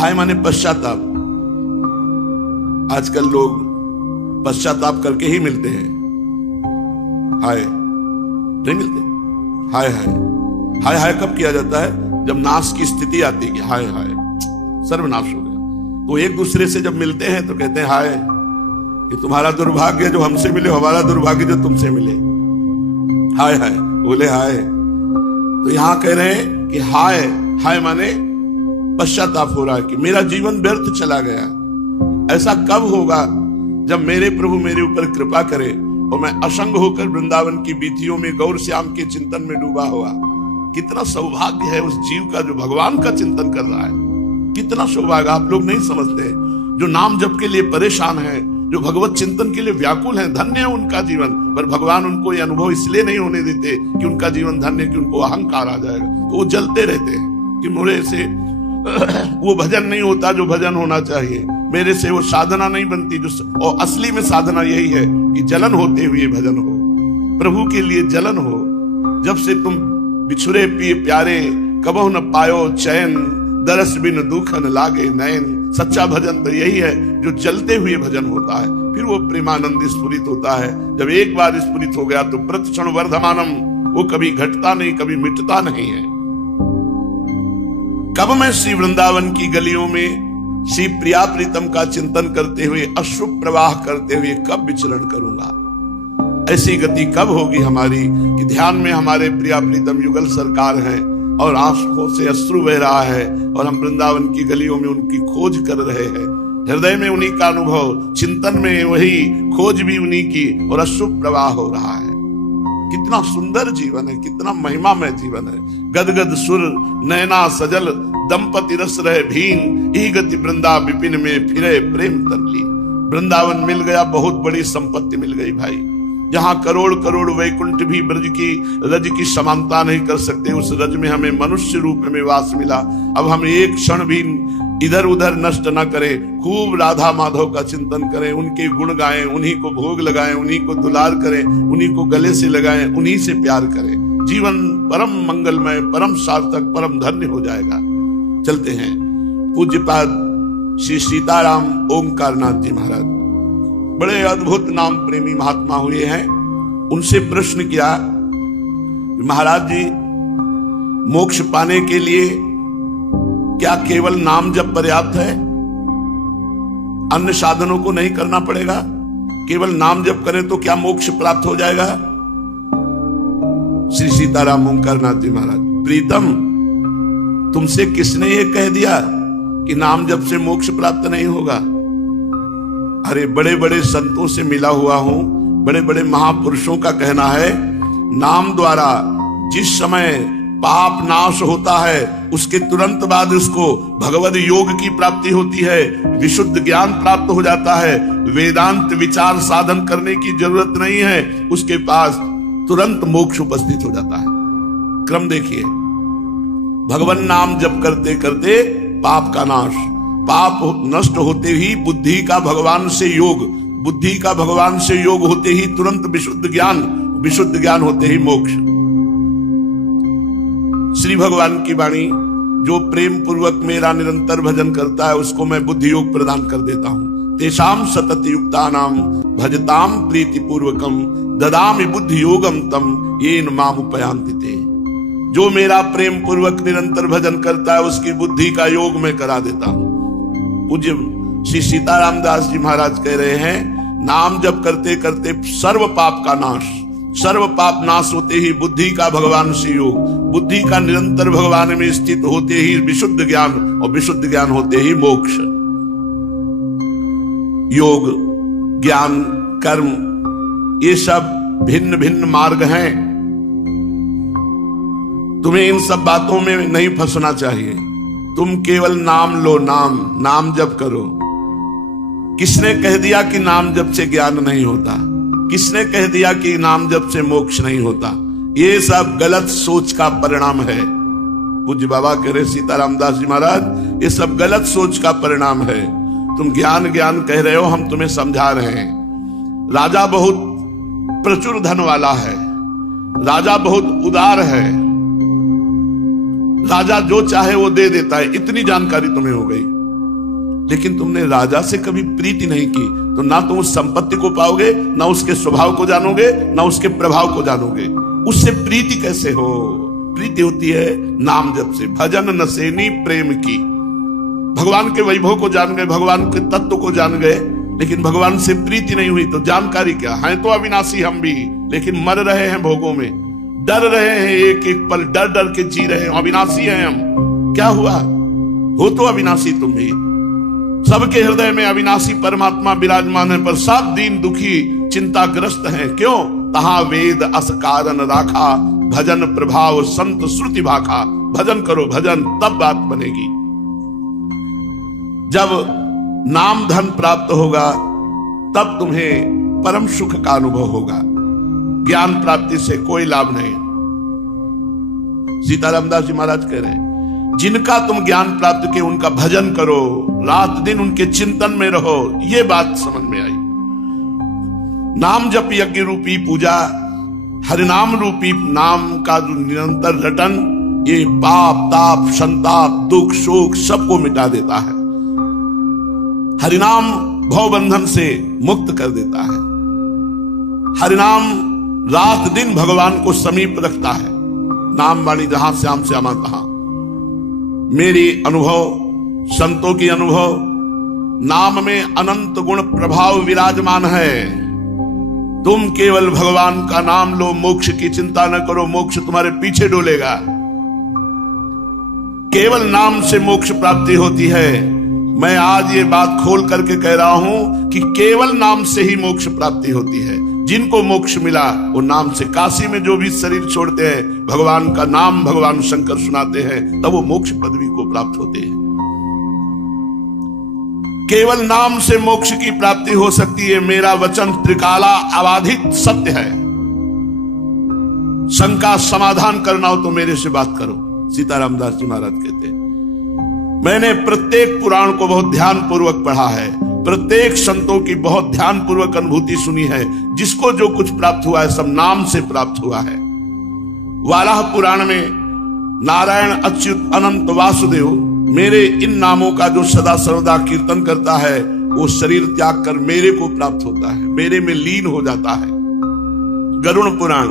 हाय माने पश्चाताप। आजकल लोग पश्चाताप करके ही मिलते हैं, हाय नहीं मिलते। हाय हाय हाय हाय कब किया जाता है? जब नाश की स्थिति आती है कि हाय हाय सर्वनाश हो गया। तो एक दूसरे से जब मिलते हैं तो कहते हैं हाय, कि तुम्हारा दुर्भाग्य जो हमसे मिले, हमारा दुर्भाग्य जो तुमसे मिले। हाय हाय बोले हाय। तो यहां कह रहे हैं कि हाय हाय माने पश्चाताप हो रहा है कि मेरा जीवन व्यर्थ चला गया। ऐसा कब होगा? जब मेरे प्रभु मेरे ऊपर कृपा करे और मैं असंग होकर वृंदावन की बीथियों में गौर श्याम के चिंतन में डूबा हुआ। कितना सौभाग्य है उस जीव का जो भगवान का चिंतन कर रहा है। कितना सौभाग्य आप लोग नहीं समझते। जो नाम जप के लिए परेशान है, जो भगवत चिंतन के लिए व्याकुल है, धन्य है उनका जीवन। पर भगवान उनको ये अनुभव इसलिए नहीं होने देते कि उनका जीवन धन्य, कि उनको अहंकार आ जाएगा। तो वो जलते रहते हैं कि मुझे से वो भजन नहीं होता जो भजन होना चाहिए, मेरे से वो साधना नहीं बनती जो। और असली में साधना यही है कि जलन होते हुए भजन हो, प्रभु के लिए जलन हो। जब से तुम बिछुरे पिए प्यारे, कबहु न पायो चैन, दरस बिन दुख न लागे नैन। सच्चा भजन तो यही है जो जलते हुए भजन होता है, फिर वो प्रेमानंद स्फुरित होता है। जब एक बार स्फुरित हो गया तो प्रतिक्षण वर्धमानम, वो कभी घटता नहीं, कभी मिटता नहीं है। कब मैं श्री वृंदावन की गलियों में श्री प्रिया प्रीतम का चिंतन करते हुए, अश्रु प्रवाह करते हुए कब विचरण करूंगा? ऐसी गति कब होगी हमारी कि ध्यान में हमारे प्रिया प्रीतम युगल सरकार हैं और आंखों से अश्रु बह रहा है और हम वृंदावन की गलियों में उनकी खोज कर रहे हैं। हृदय में उन्हीं का अनुभव, चिंतन में वही खोज भी उन्हीं की, और अश्रु प्रवाह हो रहा है। कितना सुंदर जीवन है, कितना महिमामय जीवन है। गदगद सुर नैना सजल, दंपति रस रहे भीन, ई गति वृंदा विपिन में फिरे प्रेम तनली। वृंदावन मिल गया, बहुत बड़ी संपत्ति मिल गई भाई। जहां करोड़ करोड़ वैकुंठ भी ब्रज की रज की समानता नहीं कर सकते, उस रज में हमें मनुष्य रूप में वास मिला। अब हम एक क्षण भी इधर उधर नष्ट न करें, खूब राधा माधव का चिंतन करें, उनके गुण गाएं, उन्हीं को भोग लगाएं, उन्हीं को दुलार करें, उन्हीं को गले से लगाएं, उन्हीं से प्यार करें। जीवन परम मंगलमय, परम सार्थक, परम धन्य हो जाएगा। चलते हैं। पूज्यपाद श्री सीताराम ओंकारनाथ जी महाराज बड़े अद्भुत नाम प्रेमी महात्मा हुए हैं। उनसे प्रश्न किया, महाराज जी मोक्ष पाने के लिए क्या केवल नाम जप पर्याप्त है? अन्य साधनों को नहीं करना पड़ेगा? केवल नाम जप करें तो क्या मोक्ष प्राप्त हो जाएगा? श्री सीताराम ओंकारनाथ जी महाराज, प्रीतम तुमसे किसने ये कह दिया कि नाम जप से मोक्ष प्राप्त नहीं होगा? अरे बड़े बड़े संतों से मिला हुआ हूं, बड़े बड़े महापुरुषों का कहना है, नाम द्वारा जिस समय पाप नाश होता है उसके तुरंत बाद उसको भगवद योग की प्राप्ति होती है, विशुद्ध ज्ञान प्राप्त हो जाता है, वेदांत विचार साधन करने की जरूरत नहीं है, उसके पास तुरंत मोक्ष उपस्थित हो जाता है। क्रम देखिए, भगवान नाम जप करते करते पाप का नाश, पाप नष्ट होते ही बुद्धि का भगवान से योग, बुद्धि का भगवान से योग होते ही तुरंत विशुद्ध ज्ञान, विशुद्ध ज्ञान होते ही मोक्ष। श्री भगवान की वाणी, जो प्रेम पूर्वक मेरा निरंतर भजन करता है उसको मैं बुद्धि योग प्रदान कर देता हूं। तेषाम सतत युक्तानाम भजताम प्रीति पूर्वकम ददामि बुद्धि योगम तम येन माम उपयान्ति ते। जो मेरा प्रेम पूर्वक निरंतर भजन करता है उसकी बुद्धि का योग मैं करा देता हूं। पूज्य श्री सीताराम दास जी महाराज कह रहे हैं, नाम जप करते करते सर्व पाप का नाश, सर्व पाप नाश होते ही बुद्धि का भगवान से योग, बुद्धि का निरंतर भगवान में स्थित होते ही विशुद्ध ज्ञान, और विशुद्ध ज्ञान होते ही मोक्ष। योग, ज्ञान, कर्म, ये सब भिन्न भिन्न मार्ग हैं। तुम्हें इन सब बातों में नहीं फंसना चाहिए। तुम केवल नाम लो, नाम जप करो। किसने कह दिया कि नाम जप से ज्ञान नहीं होता? किसने कह दिया कि नाम जप से मोक्ष नहीं होता? ये सब गलत सोच का परिणाम है। पूज्य बाबा कह रहे सीताराम दास जी महाराज, ये सब गलत सोच का परिणाम है। तुम ज्ञान ज्ञान कह रहे हो, हम तुम्हें समझा रहे हैं। राजा बहुत प्रचुर धन वाला है, राजा बहुत उदार है, राजा जो चाहे वो दे देता है, इतनी जानकारी तुम्हें हो गई। लेकिन तुमने राजा से कभी प्रीति नहीं की, तो ना तुम उस संपत्ति को पाओगे, ना उसके स्वभाव को जानोगे, ना उसके प्रभाव को जानोगे। उससे प्रीति कैसे हो? प्रीति होती है नाम जप से। भजन नसेनी प्रेम की। भगवान के वैभव को जान गए, भगवान के तत्व को जान गए, लेकिन भगवान से प्रीति नहीं हुई तो जानकारी क्या है? तो अविनाशी हम भी, लेकिन मर रहे हैं भोगों में, डर रहे हैं, एक एक पल डर डर के जी रहे हैं। अविनाशी हैं हम। क्या हुआ? हो तो अविनाशी तुम भी। सबके हृदय में अविनाशी परमात्मा विराजमान है, पर सब दीन दुखी चिंताग्रस्त हैं। क्यों? तहां वेद अस कारण राखा, भजन प्रभाव संत श्रुति भाखा। भजन करो भजन, तब बात बनेगी। जब नाम धन प्राप्त होगा तब तुम्हें परम सुख का अनुभव होगा। ज्ञान प्राप्ति से कोई लाभ नहीं। सीताराम दास जी महाराज कह रहे हैं, जिनका तुम ज्ञान प्राप्त किए उनका भजन करो, रात दिन उनके चिंतन में रहो। ये बात समझ में आई। नाम जप यज्ञ रूपी पूजा, हरिनाम रूपी नाम का जो निरंतर रटन, ये पाप ताप संताप दुख शोक सबको मिटा देता है। हरिनाम भवबंधन से मुक्त कर देता है। हरिनाम रात दिन भगवान को समीप रखता है। नाम वाणी जहां श्याम श्यामा तहां। मेरी अनुभव, संतों की अनुभव, नाम में अनंत गुण प्रभाव विराजमान है। तुम केवल भगवान का नाम लो, मोक्ष की चिंता न करो, मोक्ष तुम्हारे पीछे डोलेगा। केवल नाम से मोक्ष प्राप्ति होती है। मैं आज ये बात खोल करके कह रहा हूं कि केवल नाम से ही मोक्ष प्राप्ति होती है। जिनको मोक्ष मिला वो नाम से, काशी में जो भी शरीर छोड़ते हैं, भगवान का नाम भगवान शंकर सुनाते हैं, तब वो मोक्ष पदवी को प्राप्त होते हैं। केवल नाम से मोक्ष की प्राप्ति हो सकती है। मेरा वचन त्रिकाला अबाधित सत्य है। शंका समाधान करना हो तो मेरे से बात करो, सीताराम दास जी महाराज कहते हैं। मैंने प्रत्येक पुराण को बहुत ध्यान पूर्वक पढ़ा है, प्रत्येक संतों की बहुत ध्यान पूर्वक अनुभूति सुनी है। जिसको जो कुछ प्राप्त हुआ है सब नाम से प्राप्त हुआ है। वाराह पुराण में नारायण अच्युत अनंत वासुदेव, मेरे इन नामों का जो सदा सर्वदा कीर्तन करता है वो शरीर त्याग कर मेरे को प्राप्त होता है, मेरे में लीन हो जाता है। गरुड़ पुराण,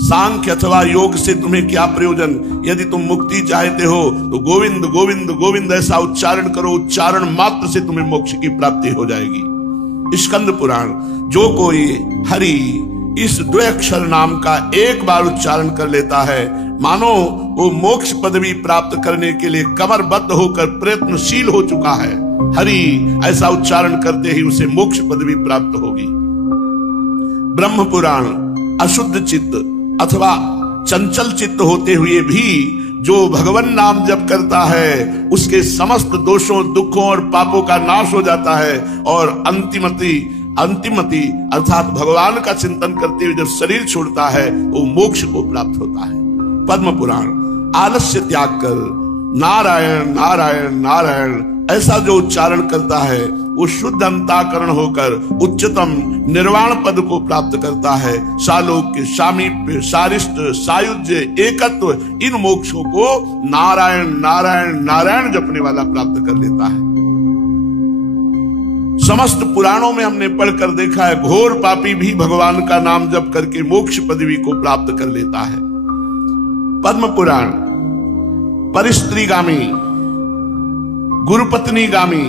सांख्य अथवा योग से तुम्हें क्या प्रयोजन, यदि तुम मुक्ति चाहते हो तो गोविंद गोविंद गोविंद ऐसा उच्चारण करो, उच्चारण मात्र से तुम्हें मोक्ष की प्राप्ति हो जाएगी। स्कंद पुराण, जो कोई हरि इस द्वैक्षर नाम का एक बार उच्चारण कर लेता है, मानो वो मोक्ष पदवी प्राप्त करने के लिए कमरबद्ध होकर प्रयत्नशील हो चुका है। हरि ऐसा उच्चारण करते ही उसे मोक्ष पदवी प्राप्त होगी। ब्रह्म पुराण, अशुद्ध चित्त अथवा चंचल चित्त होते हुए भी जो भगवान नाम जप करता है, उसके समस्त दोषों दुखों और पापों का नाश हो जाता है और अंतिमति अर्थात भगवान का चिंतन करते हुए जब शरीर छोड़ता है वो मोक्ष को प्राप्त होता है। पद्म पुराण, आलस्य त्याग कर नारायण नारायण नारायण ऐसा जो उच्चारण करता है वो शुद्ध अंतःकरण होकर उच्चतम निर्वाण पद को प्राप्त करता है। सालोक्य, सामीप्य, सारिष्ट, सायुज्य, एकत्व, इन मोक्षों को नारायण नारायण नारायण जपने वाला प्राप्त कर लेता है। समस्त पुराणों में हमने पढ़कर देखा है, घोर पापी भी भगवान का नाम जप करके मोक्ष पदवी को प्राप्त कर लेता है। पद्म पुराण, परिस्त्रीगामी, गुरुपत्नी गामी,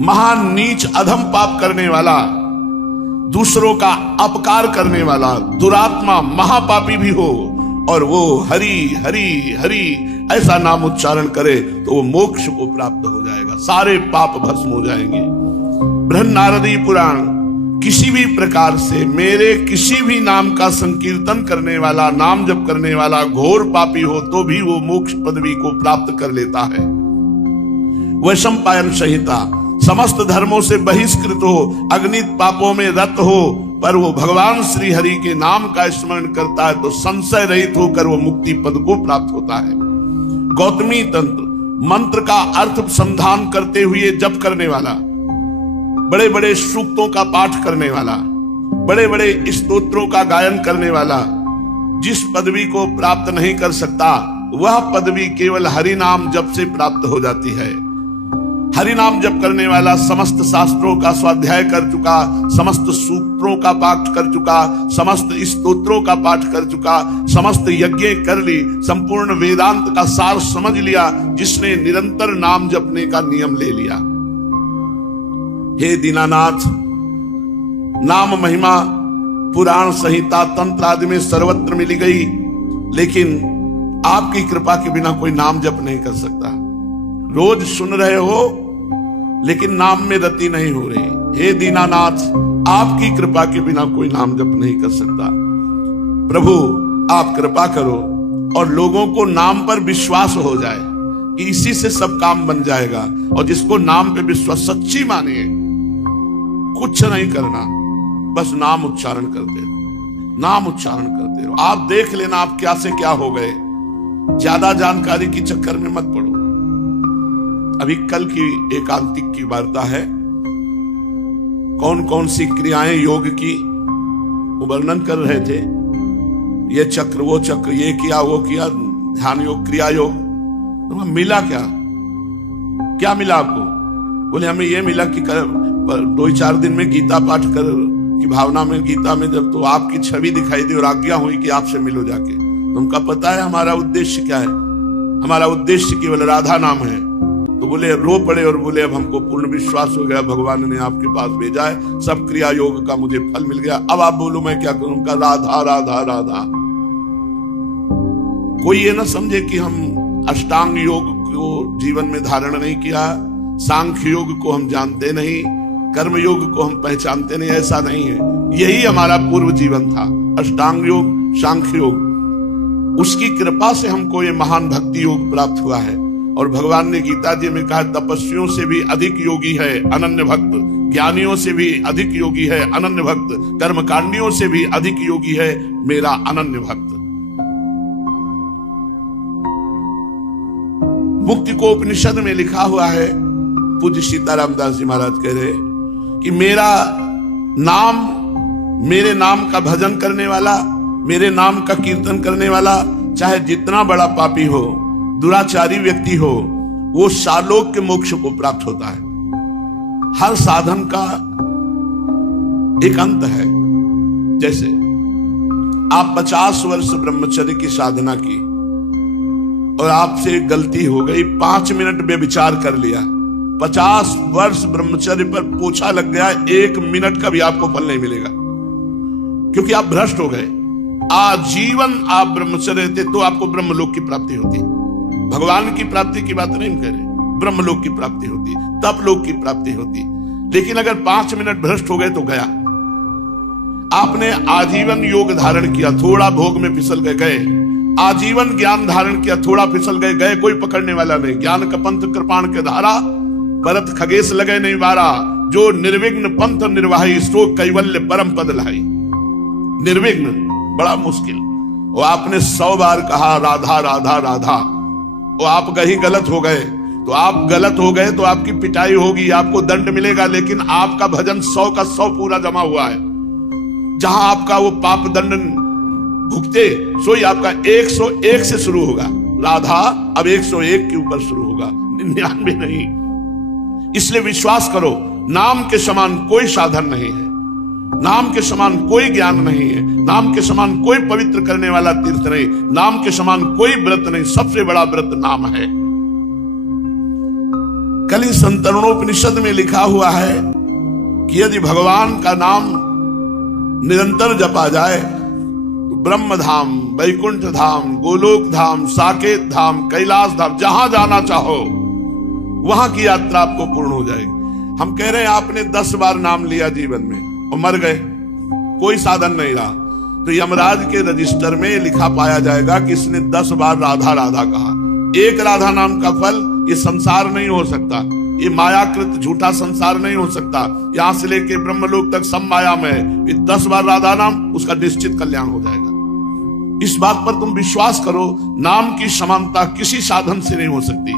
महान नीच अधम पाप करने वाला, दूसरों का अपकार करने वाला, दुरात्मा महापापी भी हो और वो हरि हरि हरि ऐसा नाम उच्चारण करे तो वो मोक्ष को प्राप्त हो जाएगा, सारे पाप भस्म हो जाएंगे। बृहन्नारदी पुराण, किसी भी प्रकार से मेरे किसी भी नाम का संकीर्तन करने वाला, नाम जप करने वाला घोर पापी हो तो भी वो मोक्ष पदवी को प्राप्त कर लेता है। वैशंपायन संहिता, समस्त धर्मों से बहिष्कृत हो, अग्नित पापों में रत हो, पर वो भगवान श्री हरि के नाम का स्मरण करता है तो संशय रहित होकर वो मुक्ति पद को प्राप्त होता है। गौतमी तंत्र, मंत्र का अर्थ संधान करते हुए जप करने वाला, बड़े बड़े सूक्तों का पाठ करने वाला, बड़े बड़े स्तोत्रों का गायन करने वाला, जिस पदवी को प्राप्त नहीं कर सकता वह पदवी केवल हरि नाम जप से प्राप्त हो जाती है। हरि नाम जप करने वाला समस्त शास्त्रों का स्वाध्याय कर चुका, समस्त सूत्रों का पाठ कर चुका, समस्त स्तोत्रों का पाठ कर चुका, समस्त यज्ञ कर ली, संपूर्ण वेदांत का सार समझ लिया, जिसने निरंतर नाम जपने का नियम ले लिया। हे दीनानाथ, नाम महिमा पुराण संहिता तंत्र आदि में सर्वत्र मिली गई, लेकिन आपकी कृपा के बिना कोई नाम जप नहीं कर सकता। रोज सुन रहे हो लेकिन नाम में रति नहीं हो रही। हे दीनानाथ, आपकी कृपा के बिना कोई नाम जप नहीं कर सकता। प्रभु आप कृपा करो और लोगों को नाम पर विश्वास हो जाए कि इसी से सब काम बन जाएगा, और जिसको नाम पे विश्वास सच्ची मानिए, कुछ नहीं करना, बस नाम उच्चारण करते रहो, नाम उच्चारण करते रहो। आप देख लेना आप क्या से क्या हो गए। ज्यादा जानकारी की चक्कर में मत पड़ो। अभी कल की एकांतिक की वार्ता है, कौन कौन सी क्रियाएं योग की वो वर्णन कर रहे थे। ये चक्र वो चक्र, ये किया वो किया, ध्यान योग क्रिया योग। तो मिला क्या, क्या मिला आपको? बोले हमें ये मिला कि 2-4 दिन में गीता पाठ कर की भावना में, गीता में जब तो आपकी छवि दिखाई दी और आज्ञा हुई कि आपसे मिलो जाके। तुमका पता है हमारा उद्देश्य क्या है? हमारा उद्देश्य केवल राधा नाम है। तो बोले रो पड़े और बोले अब हमको पूर्ण विश्वास हो गया, भगवान ने आपके पास भेजा है, सब क्रिया योग का मुझे फल मिल गया। अब आप बोलो मैं क्या करूं? का राधा राधा राधा। कोई ये ना समझे कि हम अष्टांग योग को जीवन में धारण नहीं किया, सांख्य योग को हम जानते नहीं, कर्म योग को हम पहचानते नहीं, ऐसा नहीं है। यही हमारा पूर्व जीवन था, अष्टांग योग, सांख्य योग। उसकी कृपा से हमको ये महान भक्ति योग प्राप्त हुआ है। और भगवान ने गीता जी में कहा, तपस्वियों से भी अधिक योगी है अनन्य भक्त, ज्ञानियों से भी अधिक योगी है अनन्य भक्त, कर्मकांडियों से भी अधिक योगी है मेरा अनन्य भक्त। मुक्ति को उपनिषद में लिखा हुआ है, पूज्य सीताराम दास जी महाराज कह रहे कि मेरा नाम, मेरे नाम का भजन करने वाला, मेरे नाम का कीर्तन करने वाला, चाहे जितना बड़ा पापी हो, दुराचारी व्यक्ति हो, वो सालोक के मोक्ष को प्राप्त होता है। हर साधन का एक अंत है। जैसे आप 50 वर्ष ब्रह्मचर्य की साधना की और आपसे गलती हो गई, 5 मिनट बेविचार कर लिया, 50 वर्ष ब्रह्मचर्य पर पोछा लग गया, 1 मिनट का भी आपको फल नहीं मिलेगा, क्योंकि आप भ्रष्ट हो गए। आजीवन आप ब्रह्मचर्य रहते तो आपको ब्रह्मलोक की प्राप्ति होती। भगवान की प्राप्ति की बात नहीं कर रहे, ब्रह्मलोक की प्राप्ति होती, तप लोक की प्राप्ति होती। लेकिन अगर 5 मिनट भ्रष्ट हो गए तो गया। आपने आजीवन योग धारण किया, थोड़ा भोग में फिसल गए, आजीवन ज्ञान धारण किया, थोड़ा फिसल गए, कोई पकड़ने वाला नहीं। ज्ञान का पंथ कृपाण के धारा, भरत खगेश लगे नहीं वारा, जो निर्विघ्न पंथ निर्वाही, सो कैवल्य परम पद लाई। निर्विघ्न बड़ा मुश्किल। वो आपने 100 बार कहा राधा राधा राधा, वो आप कहीं गलत हो गए तो आप गलत हो गए तो आपकी पिटाई होगी, आपको दंड मिलेगा, लेकिन आपका भजन 100 का 100 पूरा जमा हुआ है। जहां आपका वो पाप दंड भुगते, सोई आपका 101 से शुरू होगा। राधा अब 101 के ऊपर शुरू होगा, 99 नहीं। इसलिए विश्वास करो, नाम के समान कोई साधन नहीं है, नाम के समान कोई ज्ञान नहीं है, नाम के समान कोई पवित्र करने वाला तीर्थ नहीं, नाम के समान कोई व्रत नहीं। सबसे बड़ा व्रत नाम है। कली संतरणोपनिषद में लिखा हुआ है कि यदि भगवान का नाम निरंतर जपा जाए तो ब्रह्म धाम, वैकुंठ धाम, गोलोक धाम, साकेत धाम, कैलाश धाम, जहां जाना चाहो वहां की यात्रा आपको पूर्ण हो जाएगी। हम कह रहे हैं आपने 10 बार नाम लिया जीवन में और मर गए, कोई साधन नहीं रहा, तो यमराज के रजिस्टर में लिखा पाया जाएगा कि इसने 10 बार राधा राधा कहा। एक राधा नाम का फल ये संसार नहीं हो सकता, ये मायाकृत झूठा संसार नहीं हो सकता। यहां से लेके ब्रह्मलोक तक सब माया में, ये 10 बार राधा नाम, उसका निश्चित कल्याण हो जाएगा। इस बात पर तुम विश्वास करो, नाम की समानता किसी साधन से नहीं हो सकती।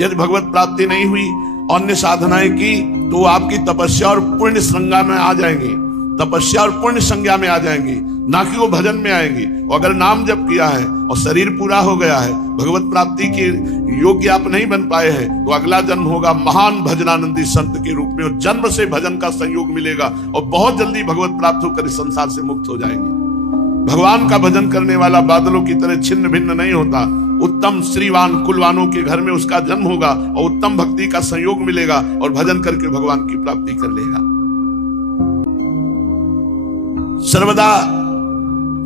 यदि भगवत प्राप्ति नहीं हुई, अन्य साधनाएं की, तो आपकी तपस्या और पुण्य श्रृंगा में आ जाएंगी। तपस्या और पुण्य संज्ञा में आ जाएंगी, ना कि वो भजन में आएंगी। और अगर नाम जप किया है और शरीर पूरा हो गया है, भगवत प्राप्ति के योग्य आप नहीं बन पाए हैं, तो अगला जन्म होगा महान भजनानंदी संत के रूप में, और जन्म से भजन का संयोग मिलेगा और बहुत जल्दी भगवत प्राप्त होकर इस संसार से मुक्त हो जाएंगे। भगवान का भजन करने वाला बादलों की तरह छिन्न भिन्न नहीं होता। उत्तम श्रीवान कुलवानों के घर में उसका जन्म होगा और उत्तम भक्ति का संयोग मिलेगा और भजन करके भगवान की प्राप्ति कर लेगा। सर्वदा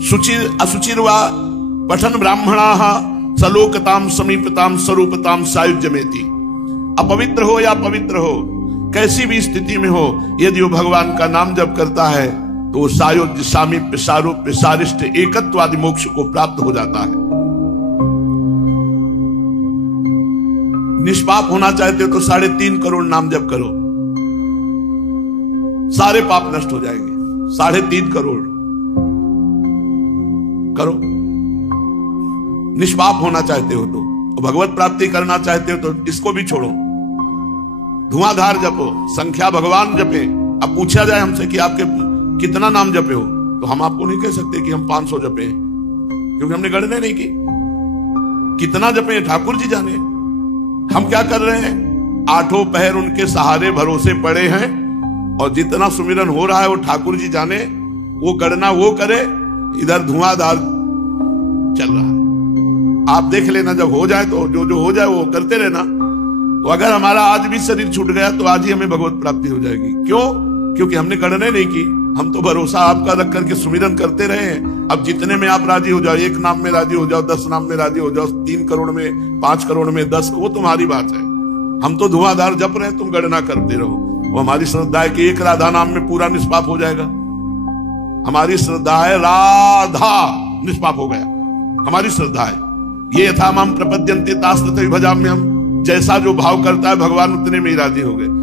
शुचिर असुचिर्वा पठन ब्राह्मणाः सलोकताम समीपताम स्वरूपताम सायुज्यमेति। अपवित्र हो या पवित्र हो, कैसी भी स्थिति में हो, यदि वो भगवान का नाम जप करता है तो वो सायुज्य सामीप्य सारूप्य सारिष्ट एकत्व आदि मोक्ष को प्राप्त हो जाता है। निष्पाप होना चाहते हो तो 3.5 करोड़ नाम जप करो, सारे पाप नष्ट हो जाएंगे। 3.5 करोड़ करो। निष्पाप होना चाहते हो तो, भगवत प्राप्ति करना चाहते हो तो इसको भी छोड़ो, धुआंधार जपो, संख्या भगवान जपे। अब पूछा जाए हमसे कि आपके कितना नाम जपे हो, तो हम आपको नहीं कह सकते कि हम 500 जपे हैं, क्योंकि हमने गणना नहीं की। कितना जपे ठाकुर जी जाने। हम क्या कर रहे हैं, 8 पहर उनके सहारे भरोसे पड़े हैं, और जितना सुमिरन हो रहा है वो ठाकुर जी जाने, वो गणना वो करे, इधर धुआंधार चल रहा है। आप देख लेना, जब हो जाए तो जो हो जाए वो करते रहना। तो अगर हमारा आज भी शरीर छूट गया तो आज ही हमें भगवत प्राप्ति हो जाएगी। क्यों? क्योंकि हमने गणना नहीं की, हम तो भरोसा आपका रख करके सुमिरन करते रहे हैं। अब जितने में आप राजी हो जाओ, 1 नाम में राजी हो जाओ, 10 नाम में राजी हो जाओ, 3 करोड़ में, 5 करोड़ में, 10, वो तुम्हारी बात है। हम तो धुआंधार जप रहे हैं, तुम गणना करते रहो। वो हमारी श्रद्धा है कि 1 राधा नाम में पूरा निष्पाप हो जाएगा। हमारी श्रद्धा है राधा निष्पाप हो गया, हमारी श्रद्धा है। ये यथा माम प्रपद्यन्ते तास्तथैव भजाम्यहम्, जैसा जो भाव करता है भगवान उतने में ही राजी हो गए।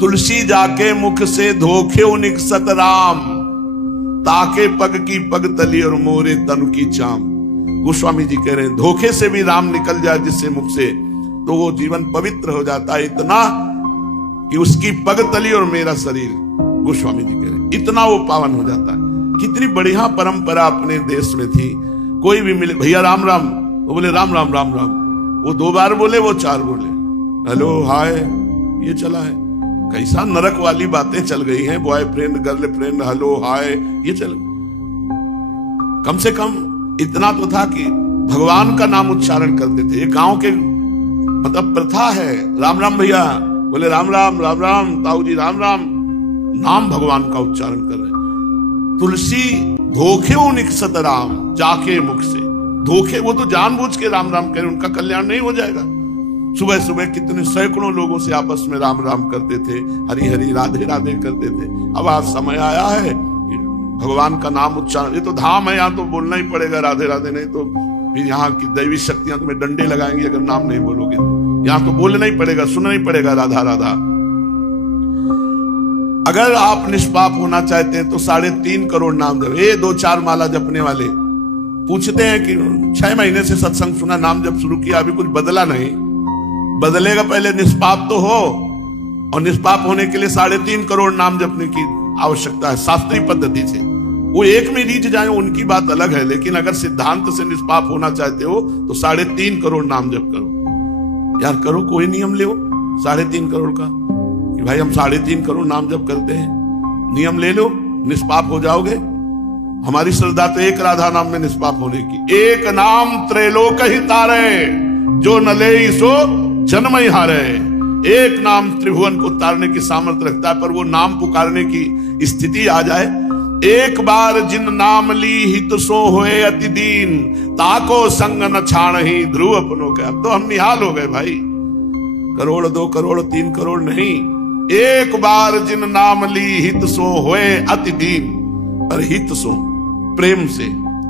तुलसी जाके मुख से धोखे निकसत राम, ताके पग की पग तली और मोरे तनु की चाम। गोस्वामी जी कह रहे हैं धोखे से भी राम निकल जाए जिससे मुख से, तो वो जीवन पवित्र हो जाता है, इतना कि उसकी पग तली और मेरा शरीर, गोस्वामी जी कह रहे हैं, इतना वो पावन हो जाता है। कितनी बढ़िया परंपरा अपने देश में थी। कोई भी मिले, भैया राम राम, वो बोले राम राम राम राम, वो 2 बार बोले, वो 4 बोले, हेलो हाय, ये चला है। कैसा नरक वाली बातें चल गई हैं, बॉयफ्रेंड गर्लफ्रेंड, हेलो हाय, ये चल। कम से कम इतना तो था कि भगवान का नाम उच्चारण करते थे। ये गांव के मतलब प्रथा है, राम राम भैया बोले राम राम राम राम, ताऊ जी राम राम, नाम भगवान का उच्चारण कर रहे। तुलसी धोखे निकसत राम, जाके मुख से धोखे, वो तो जानबूझ के राम राम कह रहे, उनका कल्याण नहीं हो जाएगा। सुबह सुबह कितने सैकड़ों लोगों से आपस में राम राम करते थे, हरि हरि राधे राधे करते थे। अब आज समय आया है भगवान का नाम उच्चारण, ये तो धाम है, यहाँ तो बोलना ही पड़ेगा राधे राधे, नहीं तो फिर यहाँ की दैवी शक्तियां तुम्हें डंडे लगाएंगी अगर नाम नहीं बोलोगे। यहाँ तो बोलना ही पड़ेगा, सुनना ही पड़ेगा राधा राधा। अगर आप निष्पाप होना चाहते हैं तो 3.5 करोड़ नाम जप। ये 2-4 माला जपने वाले पूछते हैं कि 6 महीने से सत्संग सुना, नाम जप शुरू किया, अभी कुछ बदला नहीं। बदलेगा, पहले निष्पाप तो हो, और निष्पाप होने के लिए 3.5 करोड़ नाम जपने की आवश्यकता है शास्त्रीय पद्धति से। वो एक में रीझ जाए उनकी बात अलग है, लेकिन अगर सिद्धांत से निष्पाप होना चाहते हो तो 3.5 करोड़ नाम जप करो। यार करो, कोई नियम ले 3.5 करोड़ का, कि भाई हम 3.5 करोड़ नाम जप करते हैं, नियम ले लो, निष्पाप हो जाओगे। हमारी श्रद्धा तो 1 राधा नाम में निष्पाप होने की। एक नाम त्रैलोक ही तारे, जो न ले सो जन्म ही हारे। एक नाम त्रिभुवन को तारने की सामर्थ्य रखता है, पर वो नाम पुकारने की स्थिति आ जाए। एक बार जिन नाम ली हित सो होए अति दीन, ताको संग न छाण ही ध्रुव अपनों के। अब तो हम निहाल हो गए भाई, 1 करोड़ 2 करोड़ 3 करोड़ नहीं, एक बार जिन नाम ली हित सो होए अति दीन। पर हित सो प्रेम से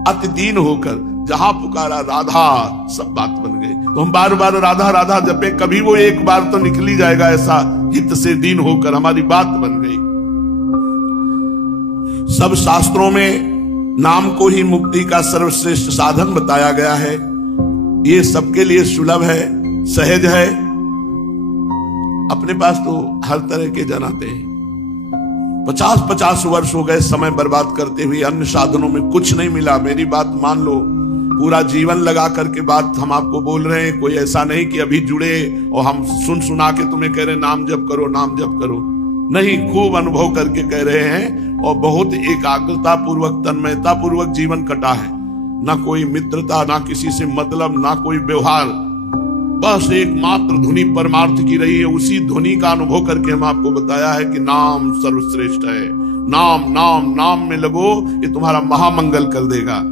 अति दीन होकर जहां पुकारा राधा, सब बात बन गई। तो हम बार बार राधा राधा जपे, कभी वो एक बार तो निकली जाएगा, ऐसा हित से दीन होकर हमारी बात बन गई। सब शास्त्रों में नाम को ही मुक्ति का सर्वश्रेष्ठ साधन बताया गया है। ये सबके लिए सुलभ है, सहज है। अपने पास तो हर तरह के जन आते हैं, 50-50 वर्ष हो गए समय बर्बाद करते हुए, अन्य साधनों में कुछ नहीं मिला। मेरी बात मान लो, पूरा जीवन लगा करके बात हम आपको बोल रहे हैं। कोई ऐसा नहीं कि अभी जुड़े और हम सुन सुना के तुम्हें कह रहे नाम जप करो, नाम जप करो। नहीं, खूब अनुभव करके कह रहे हैं और बहुत एकाग्रता पूर्वक, तन्मयता पूर्वक जीवन कटा है। ना कोई मित्रता, ना किसी से मतलब, ना कोई व्यवहार, बस एकमात्र धुनी परमार्थ की रही है। उसी धुनी का अनुभव करके हम आपको बताया है कि नाम सर्वश्रेष्ठ है। नाम नाम नाम में लगो, ये तुम्हारा महामंगल कर देगा।